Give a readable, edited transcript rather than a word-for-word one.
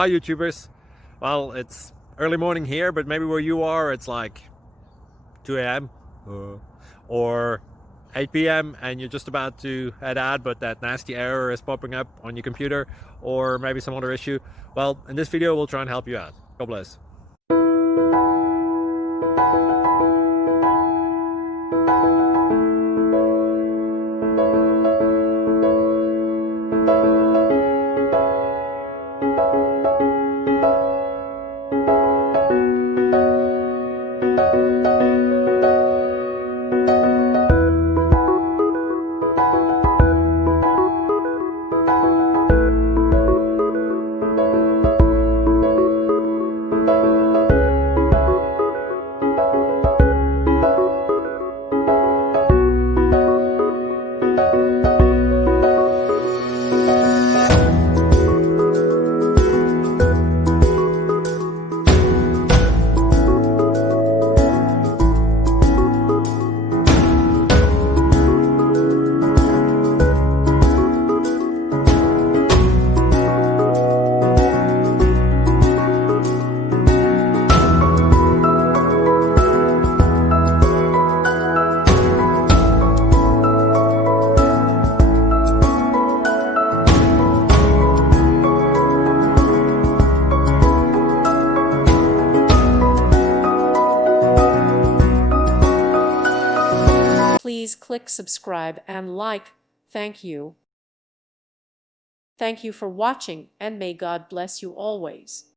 Hi YouTubers. Well, it's early morning here, but maybe where you are it's like 2 a.m. or 8 p.m. and you're just about to head out, but that nasty error is popping up on your computer, or maybe some other issue. Well, in this video we'll try and help you out. God bless. Please click subscribe and like. Thank you. Thank you for watching, and may God bless you always.